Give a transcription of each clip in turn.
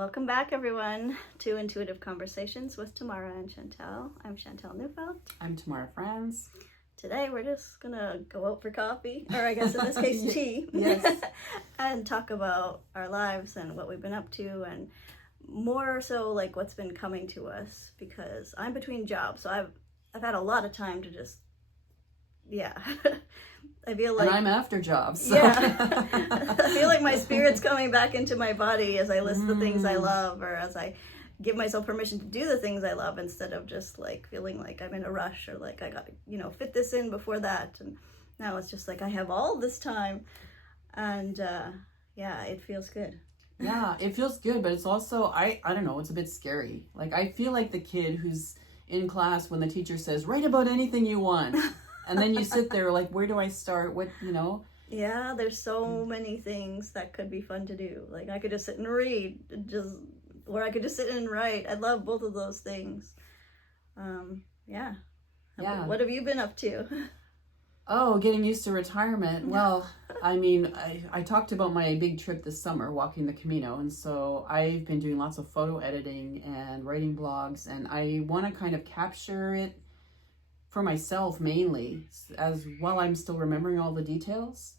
Welcome back, everyone, to Intuitive Conversations with Tamara and Chantel. I'm Chantel Neufeld. I'm Tamara Franz. Today, we're just going to go out for coffee, or I guess in this case, tea. Yes. And talk about our lives and what we've been up to, and more so like what's been coming to us, because I'm between jobs, so I've had a lot of time to just, I feel like... And I'm after jobs. So. Yeah. I feel like my spirit's coming back into my body as I list the things I love, or as I give myself permission to do the things I love, instead of just like feeling like I'm in a rush, or like I gotta, fit this in before that. And now it's just like I have all this time, and it feels good. Yeah, it feels good, but it's also, I don't know, it's a bit scary. Like, I feel like the kid who's in class when the teacher says, write about anything you want. And then you sit there like, where do I start? Yeah, there's so many things that could be fun to do. Like, I could just sit and read, or I could just sit and write. I love both of those things. Yeah. What have you been up to? Oh, getting used to retirement. Well, I mean, I talked about my big trip this summer, walking the Camino. And so I've been doing lots of photo editing and writing blogs. And I want to kind of capture it for myself mainly, as while I'm still remembering all the details.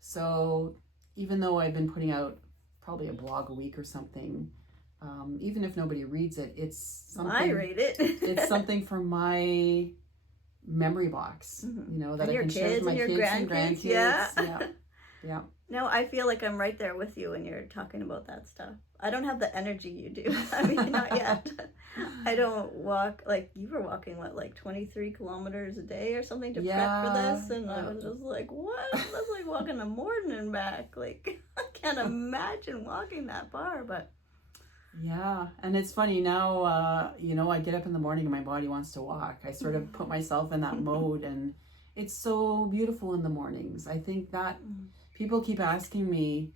So even though I've been putting out probably a blog a week or something, even if nobody reads it, it's something. I read it. It's something for my memory box, that I can share with my kids and grandkids. Yeah. No, I feel like I'm right there with you when you're talking about that stuff. I don't have the energy you do. I mean, not yet. I don't walk, like, you were walking, 23 kilometers a day or something to prep for this? And I was just like, what? That's like walking to Morden and back. Like, I can't imagine walking that far, but... Yeah, and it's funny now, I get up in the morning and my body wants to walk. I sort of put myself in that mode, and it's so beautiful in the mornings. I think that people keep asking me,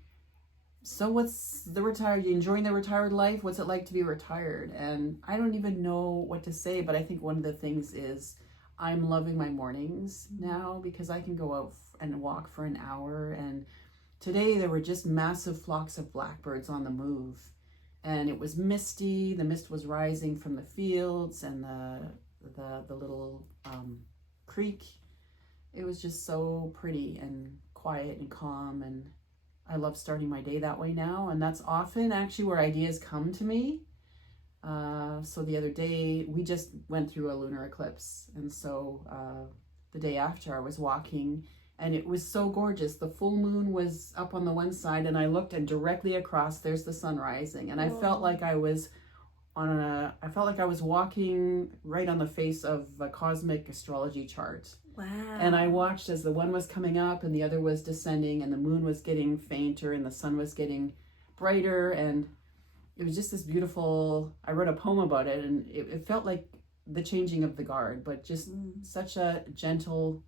so what's the retired, you enjoying the retired life? What's it like to be retired? And I don't even know what to say, but I think one of the things is I'm loving my mornings now, because I can go out and walk for an hour. And today there were just massive flocks of blackbirds on the move. And it was misty, the mist was rising from the fields and the little creek. It was just so pretty and quiet and calm, and I love starting my day that way now. And that's often actually where ideas come to me. So the other day, we just went through a lunar eclipse. And so the day after, I was walking, and it was so gorgeous. The full moon was up on the one side, and I looked, and directly across, there's the sun rising. And I felt like I was walking right on the face of a cosmic astrology chart. Wow. And I watched as the one was coming up and the other was descending, and the moon was getting fainter and the sun was getting brighter. And it was just this beautiful, I wrote a poem about it, and it felt like the changing of the guard, but just such a gentle,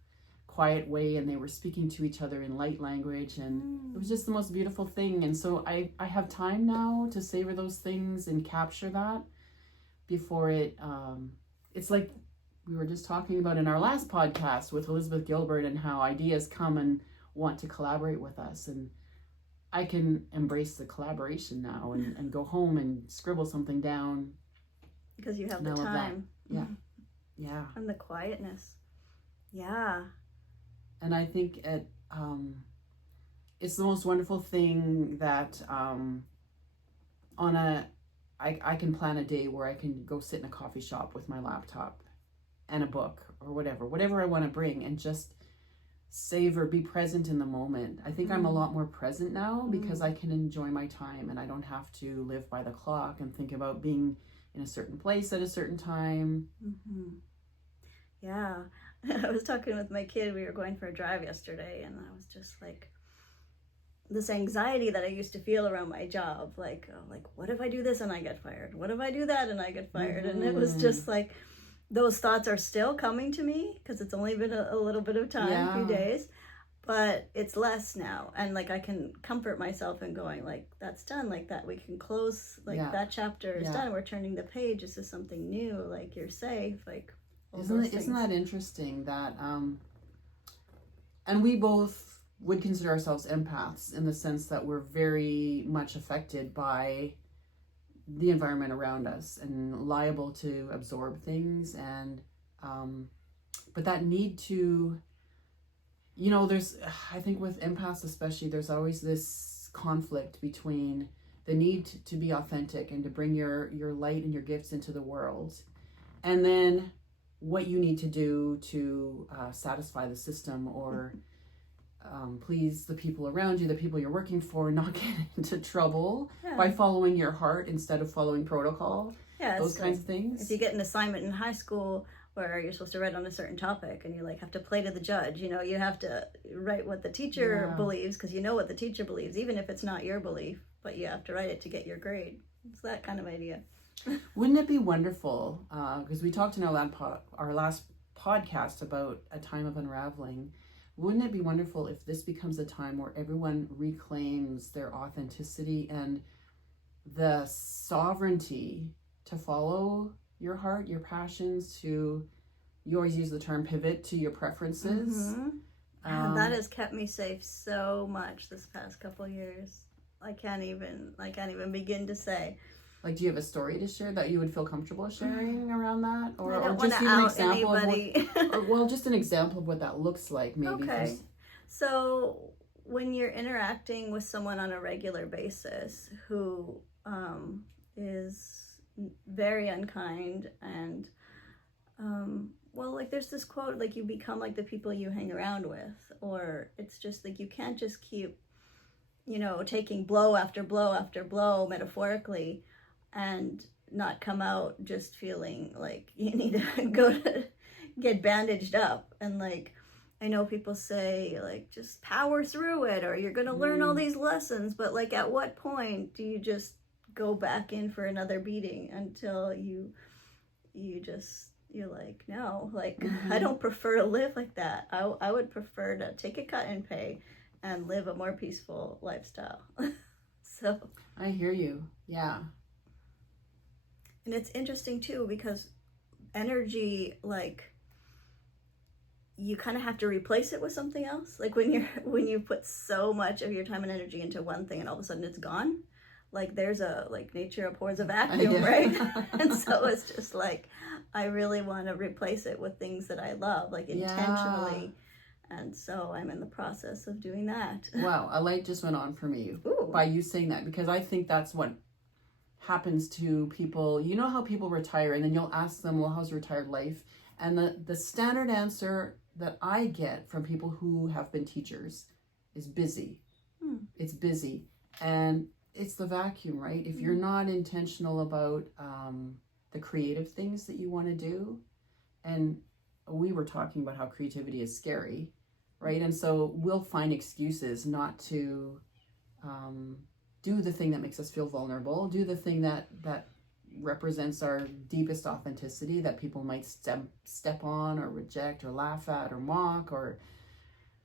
quiet way. And they were speaking to each other in light language, and it was just the most beautiful thing. And so I have time now to savor those things and capture that before it's like we were just talking about in our last podcast with Elizabeth Gilbert, and how ideas come and want to collaborate with us. And I can embrace the collaboration now and go home and scribble something down. Because you have the time. Yeah. Yeah. And the quietness. Yeah. And I think it's the most wonderful thing that I can plan a day where I can go sit in a coffee shop with my laptop and a book or whatever I want to bring, and just savor, be present in the moment. I think I'm a lot more present now because I can enjoy my time, and I don't have to live by the clock and think about being in a certain place at a certain time. Yeah. I was talking with my kid. We were going for a drive yesterday, and I was just like, this anxiety that I used to feel around my job, like what if I do this and I get fired? What if I do that and I get fired? And it was just like, those thoughts are still coming to me, because it's only been a little bit of time, a few days, but it's less now. And like, I can comfort myself in going, like, that's done, like that we can close, like that chapter is done. We're turning the page. This is something new. Like, you're safe. Like, isn't that interesting that and we both would consider ourselves empaths, in the sense that we're very much affected by the environment around us and liable to absorb things. And but that need to, there's, I think with empaths especially, there's always this conflict between the need to be authentic and to bring your light and your gifts into the world, and then what you need to do to satisfy the system or please the people around you, the people you're working for, not get into trouble by following your heart instead of following protocol. Those kinds of things. If you get an assignment in high school where you're supposed to write on a certain topic and you like have to play to the judge, you have to write what the teacher believes, because you know what the teacher believes, even if it's not your belief, but you have to write it to get your grade. It's that kind of idea. Wouldn't it be wonderful, because we talked in our last podcast about a time of unraveling, wouldn't it be wonderful if this becomes a time where everyone reclaims their authenticity and the sovereignty to follow your heart, your passions, you always use the term pivot to your preferences. That has kept me safe so much this past couple years. I can't even begin to say. Like, do you have a story to share that you would feel comfortable sharing around that, or just even an example anybody. Just an example of what that looks like, maybe? Okay. So when you're interacting with someone on a regular basis who is very unkind and there's this quote, like, you become like the people you hang around with, or it's just like you can't just keep taking blow after blow after blow, metaphorically, and not come out just feeling like you need to go to get bandaged up. And like, I know people say like just power through it, or you're gonna learn all these lessons, but like at what point do you just go back in for another beating until you're like, no, like I don't prefer to live like that. I would prefer to take a cut and pay and live a more peaceful lifestyle. So I hear you. Yeah. And it's interesting too, because energy, like, you kind of have to replace it with something else. Like when you put so much of your time and energy into one thing and all of a sudden it's gone, like there's nature abhors a vacuum, right? And so it's just like, I really want to replace it with things that I love, like intentionally. And so I'm in the process of doing that. Wow, a light just went on for me Ooh. By you saying that, because I think that's what happens to people. You know how people retire and then you'll ask them, well, how's retired life? And the standard answer that I get from people who have been teachers is busy. It's busy. And it's the vacuum, right? If you're not intentional about the creative things that you want to do, and we were talking about how creativity is scary, right? And so we'll find excuses not to do the thing that makes us feel vulnerable, do the thing that represents our deepest authenticity that people might step on or reject or laugh at or mock or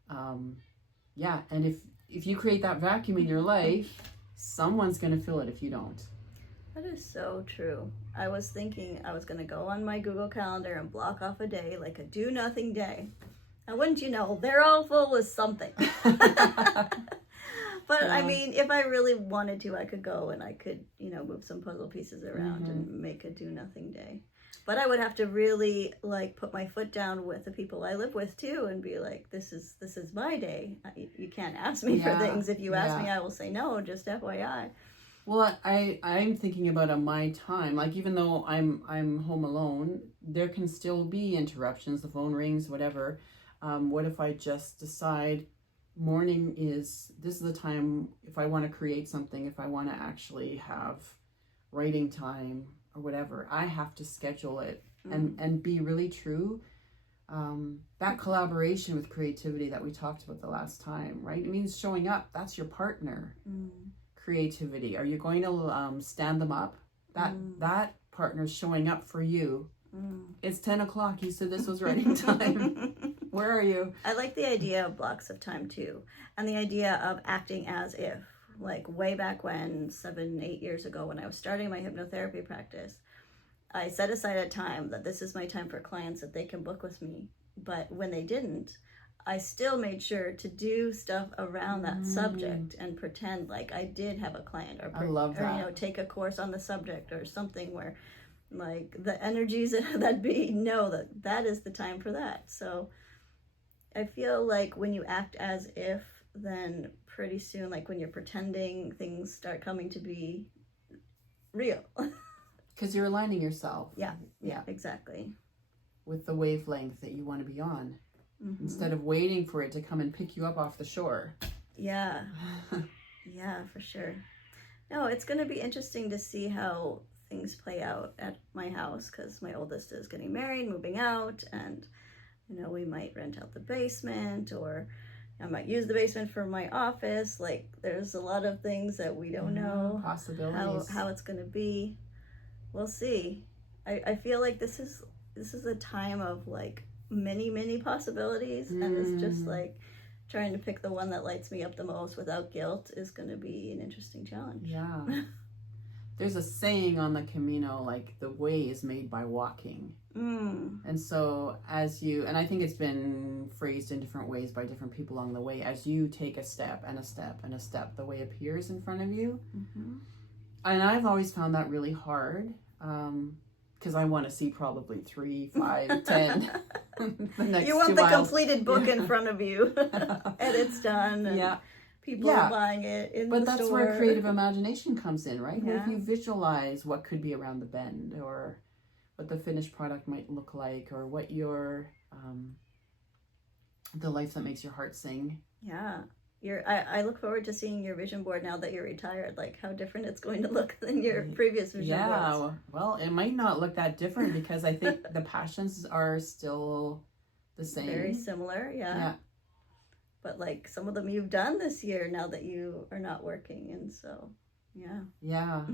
and if you create that vacuum in your life, someone's going to fill it if you don't. That is so true. I was thinking I was going to go on my Google Calendar and block off a day, like a do nothing day. And wouldn't you know, they're all full with something. But I mean, if I really wanted to, I could go and I could, move some puzzle pieces around and make a do nothing day. But I would have to really like put my foot down with the people I live with too, and be like, this is my day. You can't ask me for things. If you ask me, I will say no, just FYI. Well, I'm thinking about my time. Like, even though I'm home alone, there can still be interruptions. The phone rings, whatever. What if I just decide morning this is the time, if I want to create something, if I want to actually have writing time or whatever, I have to schedule it and be really true. That collaboration with creativity that we talked about the last time, right? It means showing up. That's your partner. Creativity. Are you going to stand them up? That partner's showing up for you. It's 10 o'clock. You said this was writing time. Where are you? I like the idea of blocks of time too, and the idea of acting as if, like way back when, 7-8 years ago, when I was starting my hypnotherapy practice, I set aside a time that this is my time for clients that they can book with me. But when they didn't, I still made sure to do stuff around that subject and pretend like I did have a client, or I love that. or you know, take a course on the subject or something where like the energies that be know that that is the time for that. So I feel like when you act as if, then pretty soon, like when you're pretending, things start coming to be real. Because you're aligning yourself. Yeah, exactly. With the wavelength that you want to be on. Mm-hmm. Instead of waiting for it to come and pick you up off the shore. Yeah. Yeah, for sure. No, it's going to be interesting to see how things play out at my house, because my oldest is getting married, moving out, and you know, we might rent out the basement, or I might use the basement for my office. Like, there's a lot of things that we don't know possibilities. how it's going to be. We'll see. I feel like this is a time of like many possibilities, and it's just like trying to pick the one that lights me up the most without guilt is going to be an interesting challenge. Yeah. There's a saying on the Camino, like, the way is made by walking. And so as you, and I think it's been phrased in different ways by different people along the way, as you take a step and a step and a step, the way appears in front of you. And I've always found that really hard, because I want to see probably 3, 5, 10 the next you want 2 the miles. Completed book in front of you, and it's done, and people are buying it in but the that's store. where creative imagination comes in, right? Yeah. What if you visualize what could be around the bend, or what the finished product might look like, or what your the life that makes your heart sing. Yeah. I look forward to seeing your vision board now that you're retired, like how different it's going to look than your previous vision boards. Yeah, well, it might not look that different because I think the passions are still the same. Very similar, yeah. But like some of them you've done this year now that you are not working, and so, yeah.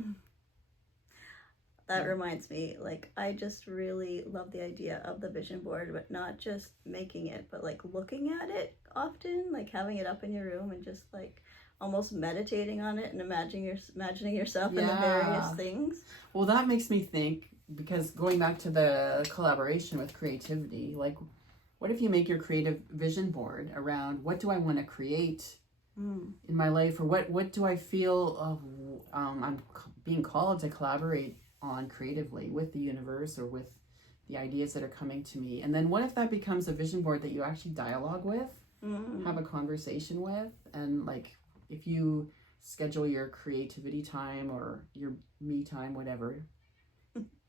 That reminds me, like, I just really love the idea of the vision board, but not just making it, but like looking at it often, like having it up in your room and just like almost meditating on it and imagining yourself in the various things. Well, that makes me think, because going back to the collaboration with creativity, like, what if you make your creative vision board around what do I want to create in my life, or what do I feel I'm being called to collaborate on creatively with the universe or with the ideas that are coming to me. And then what if that becomes a vision board that you actually dialogue with, have a conversation with, and like if you schedule your creativity time or your me time, whatever,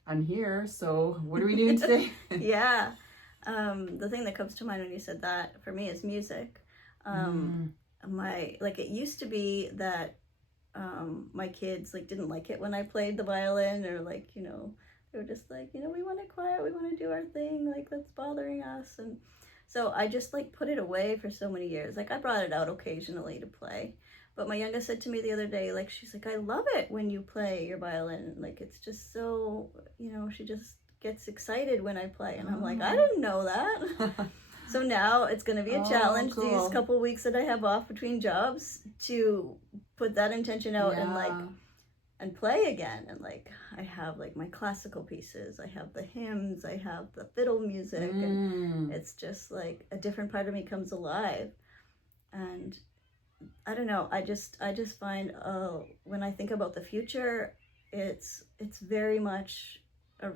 I'm here, so what are we doing today? Yeah. The thing that comes to mind when you said that for me is music. It used to be that my kids like didn't like it when I played the violin, or like, you know, they were just like, you know, we want it quiet, we want to do our thing, like that's bothering us. And so I just like put it away for so many years. Like I brought it out occasionally to play, but my youngest said to me the other day, like, she's like, I love it when you play your violin, like it's just so, you know, she just gets excited when I play. And I'm like, I didn't know that. So now it's going to be a challenge these couple weeks that I have off between jobs to put that intention out and play again. And like I have like my classical pieces, I have the hymns, I have the fiddle music, and it's just like a different part of me comes alive. And I don't know, I just find when I think about the future, it's very much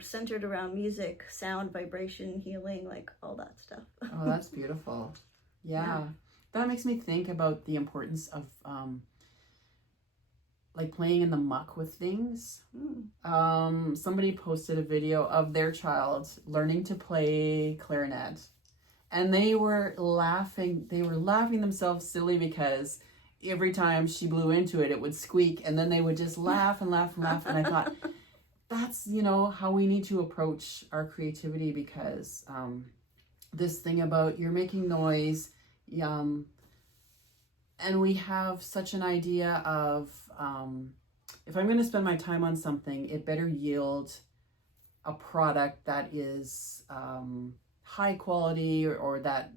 centered around music, sound, vibration, healing, like all that stuff. Oh, that's beautiful. Yeah. That makes me think about the importance of like playing in the muck with things. Somebody posted a video of their child learning to play clarinet, and they were laughing themselves silly because every time she blew into it, it would squeak, and then they would just laugh and laugh and laugh. And I thought, that's, you know, how we need to approach our creativity, because this thing about you're making noise, and we have such an idea of if I'm going to spend my time on something, it better yield a product that is high quality, or that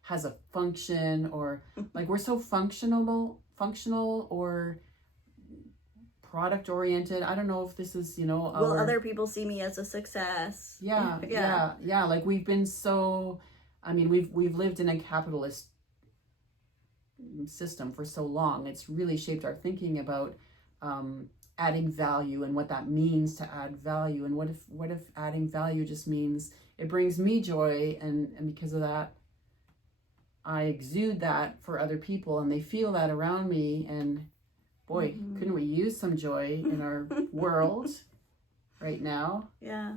has a function, or like we're so functional or product oriented. I don't know if this is, you know, will other people see me as a success? Yeah. Like we've been so I mean, we've lived in a capitalist system for so long. It's really shaped our thinking about adding value and what that means to add value. And what if adding value just means it brings me joy, and because of that, I exude that for other people, and they feel that around me. And boy, couldn't we use some joy in our world right now? Yeah,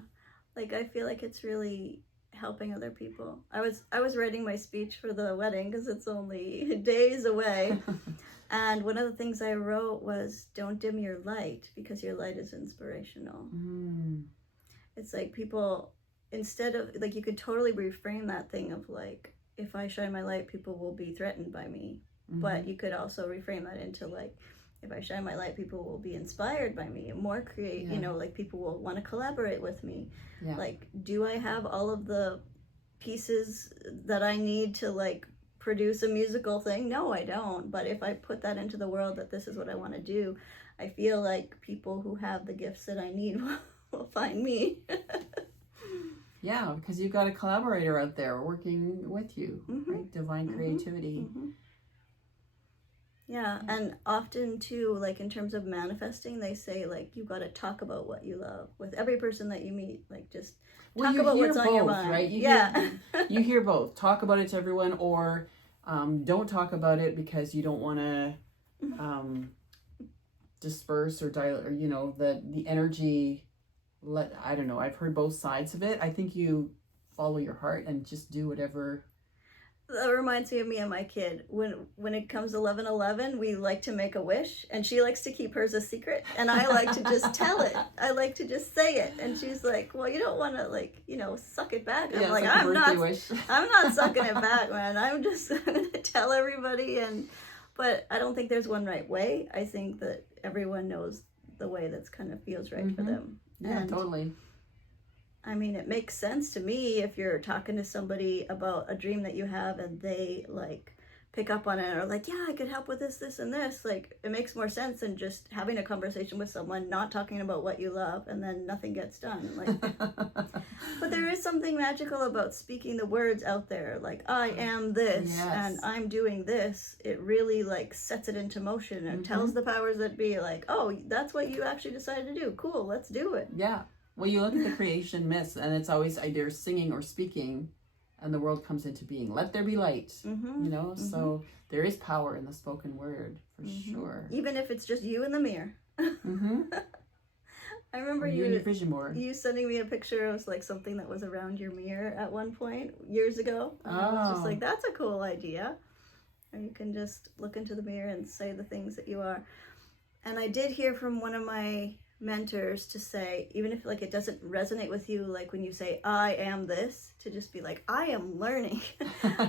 like I feel like it's really helping other people. I was writing my speech for the wedding because it's only days away. And one of the things I wrote was, don't dim your light because your light is inspirational. It's like people, instead of, like, you could totally reframe that thing of like, if I shine my light, people will be threatened by me. But you could also reframe that into like, if I shine my light, people will be inspired by me and more create, you know, like people will want to collaborate with me. Like, do I have all of the pieces that I need to like produce a musical thing? No, I don't. But if I put that into the world, that this is what I want to do, I feel like people who have the gifts that I need will find me. Yeah, because you've got a collaborator out there working with you, right? Divine creativity. Yeah, and often too, like in terms of manifesting, they say like you got to talk about what you love with every person that you meet. Like just talk about what's on your mind. Right? You hear both. Talk about it to everyone, or don't talk about it because you don't want to disperse or dilute, or you know, the energy. I don't know. I've heard both sides of it. I think you follow your heart and just do whatever. That reminds me of me and my kid. When it comes 11/11, we like to make a wish, and she likes to keep hers a secret, and I like to just tell it. I like to just say it, and she's like, "Well, you don't want to like, you know, suck it back." I'm like, I'm not sucking it back, man. I'm just gonna tell everybody, but I don't think there's one right way. I think that everyone knows the way that's kind of feels right for them. Yeah, totally. I mean, it makes sense to me if you're talking to somebody about a dream that you have and they like pick up on it or like, yeah, I could help with this, this, and this. Like, it makes more sense than just having a conversation with someone, not talking about what you love, and then nothing gets done. Like, but there is something magical about speaking the words out there. Like, I am this, and I'm doing this. It really like sets it into motion and tells the powers that be, like, oh, that's what you actually decided to do. Cool, let's do it. Yeah. Well, you look at the creation myths, and it's always either singing or speaking, and the world comes into being. Let there be light, you know? So there is power in the spoken word, for sure. Even if it's just you in the mirror. I remember you sending me a picture of like something that was around your mirror at one point, years ago. And I was just like, that's a cool idea. Or you can just look into the mirror and say the things that you are. And I did hear from one of my mentors to say, even if like it doesn't resonate with you, like when you say I am this, to just be like, I am learning.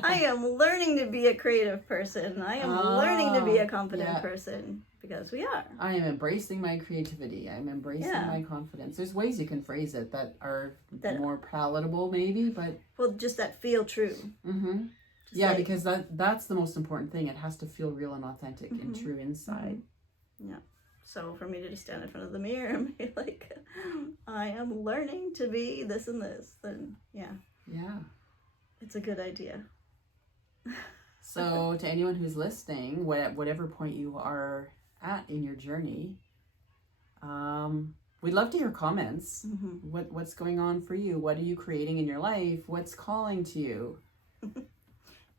I am learning to be a creative person. I am learning to be a confident person, because we are. I am embracing my creativity. I'm embracing my confidence. There's ways you can phrase it that are more palatable maybe, but just that feel true. Yeah, because that's the most important thing. It has to feel real and authentic and true inside. Yeah. So for me to just stand in front of the mirror and be like, I am learning to be this and this, then yeah, it's a good idea. So to anyone who's listening, whatever point you are at in your journey, we'd love to hear comments. What's going on for you? What are you creating in your life? What's calling to you?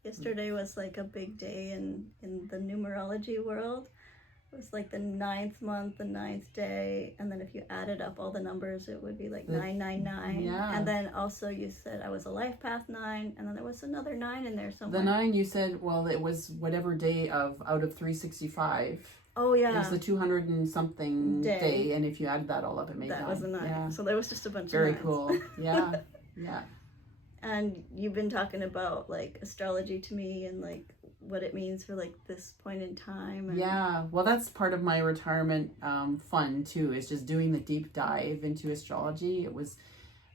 Yesterday was like a big day in the numerology world. It was like the 9th month, the 9th day, and then if you added up all the numbers, it would be like 999. Yeah. And then also you said I was a life path 9, and then there was another 9 in there somewhere. The 9 you said, well, it was whatever day out of 365. Oh yeah. It was the 200 and something day, and if you added that all up, it made that 9. Was a 9. Yeah. So there was just a bunch Very of 9s. Cool. Yeah. Yeah. And you've been talking about like astrology to me and like what it means for like this point in time. And yeah, well, that's part of my retirement fun too, is just doing the deep dive into astrology. It was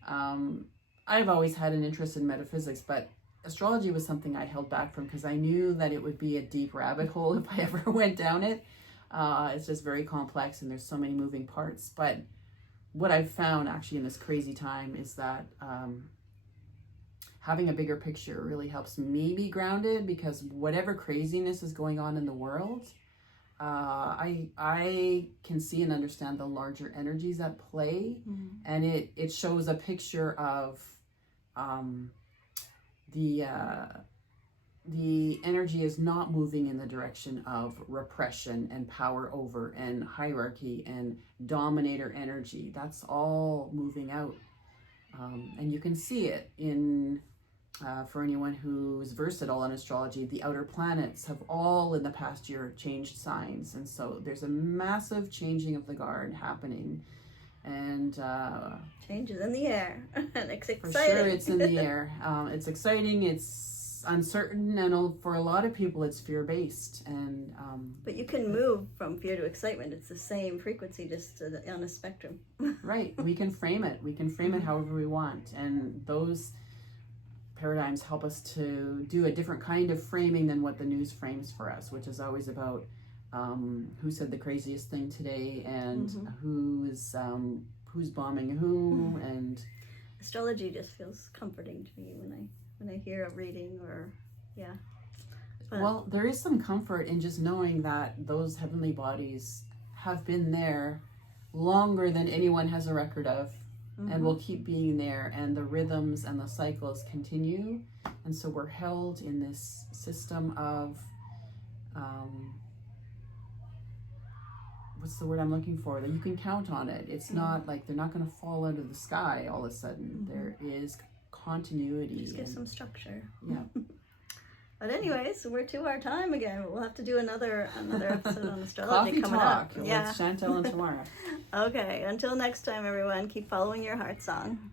I've always had an interest in metaphysics, but astrology was something I held back from because I knew that it would be a deep rabbit hole if I ever went down it. It's just very complex and there's so many moving parts. But what I've found actually in this crazy time is that having a bigger picture really helps me be grounded, because whatever craziness is going on in the world, I can see and understand the larger energies at play, and it shows a picture of the energy is not moving in the direction of repression and power over and hierarchy and dominator energy. That's all moving out, and you can see it in. For anyone who's versed at all in astrology, the outer planets have all in the past year changed signs, and so there's a massive changing of the guard happening, and changes in the air, and it's exciting. For sure, it's in the air. It's exciting. It's uncertain, and for a lot of people, it's fear-based. And but you can move from fear to excitement. It's the same frequency, just on a spectrum. Right. We can frame it. We can frame it however we want, and those paradigms help us to do a different kind of framing than what the news frames for us, which is always about who said the craziest thing today, and who's bombing who. And astrology just feels comforting to me when I hear a reading, or But, well, there is some comfort in just knowing that those heavenly bodies have been there longer than anyone has a record of, and will keep being there, and the rhythms and the cycles continue, and so we're held in this system of what's the word I'm looking for, that you can count on it. It's not like they're not going to fall out of the sky all of a sudden. There is continuity. Just give some structure. Yeah. But anyways, we're to our time again. We'll have to do another episode on astrology Coffee coming talk up. with Chantel and Tamara. Okay, until next time, everyone, keep following your heart song.